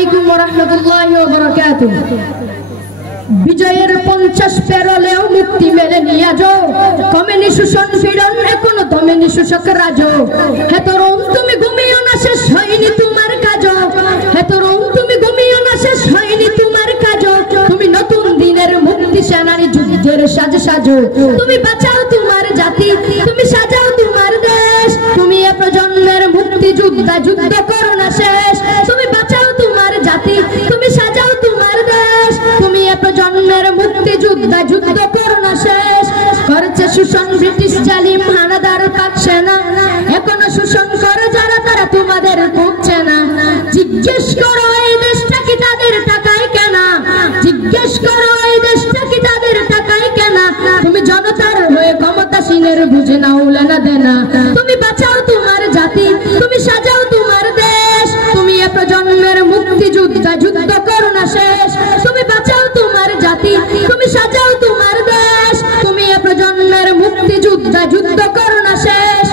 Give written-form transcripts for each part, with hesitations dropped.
আলাইকুম ওয়া রাহমাতুল্লাহি ওয়া বারাকাতুহু। বিজয়ের 50 পেরোলেও মুক্তি মেলেনি আজও, কমেনি শোষণ পীড়ন এখনো দমেনি শোষক রাজ। হে তরুণ তুমি ঘুমিও না, শেষ হয়নি তোমার কাজ। হে তরুণ তুমি ঘুমিও না, শেষ হয়নি তোমার কাজ। তুমি নতুন দিনের মুক্তি সেনানী, যুদ্ধের সাজ সাজো। তুমি বাঁচাও তোমার জাতি, তুমি সাজাও তোমার দেশ। তুমি এ প্রজন্মের মুক্তি যোদ্ধা, যুদ্ধ করো না শেষ। তুমি বাঁচাও তোমার জাতি, তুমি সাজাও তোমার দেশ। তুমি এ প্রজন্মের মুক্তি যোদ্ধা, যুদ্ধ করো না শেষ। করছে শোষণ ব্রিটিশ জালিম হানাদার পাক সেনা, এখনো শোষণ করে যারা তারা তোমাদের বুঝছে না। জিজ্ঞেস করো এই দেশটা কি তাদের টাকায় কেনা, জিজ্ঞেস করো এই দেশটা কি তাদের টাকায় কেনা। তুমি জনতার হয়ে ক্ষমতাসীনের বুঝে নাও লেনা দেনা। তুমি বাঁচাও তোমার জাতি, তুমি সাজাও তোমার দেশ। তুমি এ প্রজন্মের মুক্তি যোদ্ধা, যুদ্ধ করো না শেষ। তুমি বাঁচাও তোমার জাতি, তুমি সাজাও তোমার দেশ। তুমি এ প্রজন্মের মুক্তি যোদ্ধা, যুদ্ধ করো না শেষ।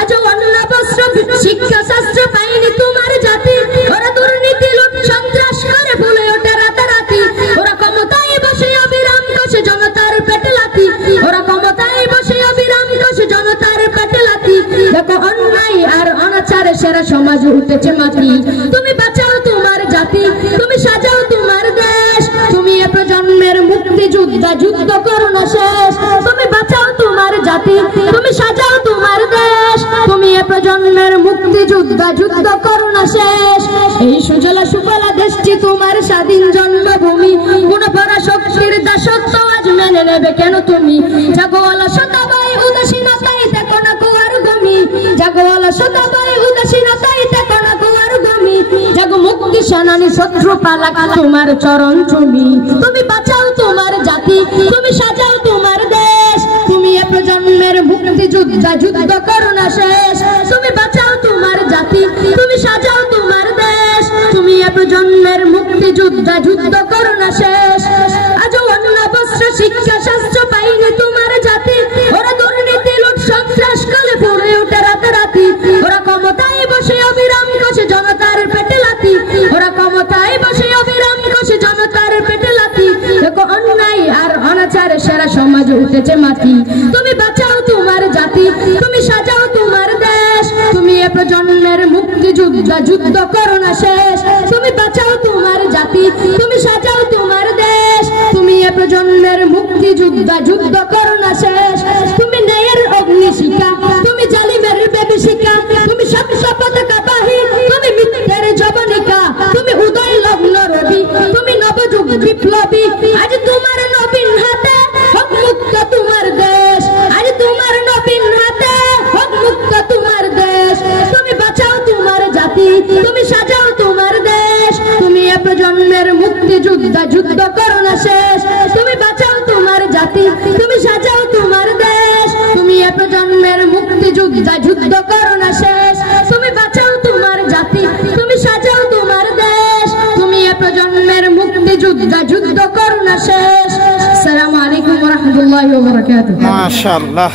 আজ অন্য বস্ত্র শিক্ষা শাস্ত্র পাইনি তোমার জাতি। ওরা দুর্নীতি লুট সন্ত্রাস করে ভুলে ওঠে রাতারাতি। ওরা ক্ষমতায় বসে অবিরাম কষে জনতার পেটে লাথি। ওরা ক্ষমতায় বসে অবিরাম কষে জনতার পেটে লাথি। দেখো অন্যায় আর অনাচারে সেরা সমাজ উঠেছে মাটি। তুমি বাঁচাও তোমার জাতি, তুমি সাজাও তোমার দেশ। তুমি এ প্রজন্মের মুক্তি যোদ্ধা, যুদ্ধ করো না শেষ। তুমি বাঁচাও তোমার জাতি, তুমি সাজাও তোমার দেশ। তুমি এ প্রজন্মের মুক্তি যোদ্ধা, যুদ্ধ করো না শেষ। এই সুজলা সুফলা দেশটি তোমার স্বাধীন জন্মভূমি। গুণভরা শক্তির দাসত্ব আজ মেনে নেবে কেন তুমি? জাগোয়ালা শতাবাই উদাসীনতাই দেখো না কুয়ার গমি। জাগোয়ালা শতাবাই উদাসীনতাই দেখো না কুয়ার গমি। জাগো মুক্তি সেনানী শত্রু পালাক তোমার চরণ চুমি। তুমি বাঁচাও তোমার জাতি, তুমি সাজাও তোমার দেশ। তুমি এ প্রজন্মের মুক্তি যোদ্ধা, যুদ্ধ করো না শেষ। তুমি বাঁচাও তোমার জাতি, তুমি সাজাও তোমার দেশ। তুমি এ প্রজন্মের মুক্তি যোদ্ধা, যুদ্ধ করো না শেষ। আজ অন্য বস্ত্র শিক্ষা শাস্ত্র পাইনি তোমার জাতি। ওরা দুর্নীতি লুট সন্ত্রাস করে ভরে ওঠে রাতারাতি। ওরা ক্ষমতায় বসে অবিরাম কষে জনতার পেটে লাথি। ওরা ক্ষমতায় বসে অবিরাম কষে জনতার পেটে লাথি। দেখো অন্যায় আর অনাচারে সেরা সমাজ উঠেছে মাটি। তুমি বাঁচাও তোমার জাতি, তুমি সাজাও তোমার দেশ। তুমি এ প্রজন্মের মুক্তি যোদ্ধা, যুদ্ধ করো না শেষ। তুমি বাঁচাও তোমার জাতি, তুমি সাজাও তোমার দেশ। তুমি এ প্রজন্মের মুক্তি যোদ্ধা, যুদ্ধ করো না শেষ। তুমি ন্যায়ের অগ্নিশিখা, তুমি জালিমের বিভীষিকা। তুমি শামসা পতাকা বাহী, তুমি মিথ্যের জবনিকা। তুমি উদয় লগ্ন রবি, তুমি নবযুগ বিপ্লবী। আজ তোমার নবীন হাতে হোক মুক্ত তোমার দেশ। আজ তোমার নবীন হাতে হোক মুক্ত তোমার দেশ। তুমি বাঁচাও তোমার জাতি, তুমি সাজাও তোমার দেশ। তুমি এ প্রজন্মের মুক্তি যোদ্ধা, যুদ্ধ করো না শেষ। তুমি বাঁচাও তোমার জাতি, তুমি সাজাও তোমার দেশ। তুমি এ প্রজন্মের মুক্তি যোদ্ধা, যুদ্ধ করো না শেষ। তুমি বাঁচাও তোমার জাতি, তুমি সাজাও তোমার দেশ। তুমি এ প্রজন্মের মুক্তি যোদ্ধা, যুদ্ধ করো না শেষ। আসসালামু আলাইকুম ওয়া রাহমাতুল্লাহি ওয়া বারাকাতুহু। মাশাআল্লাহ।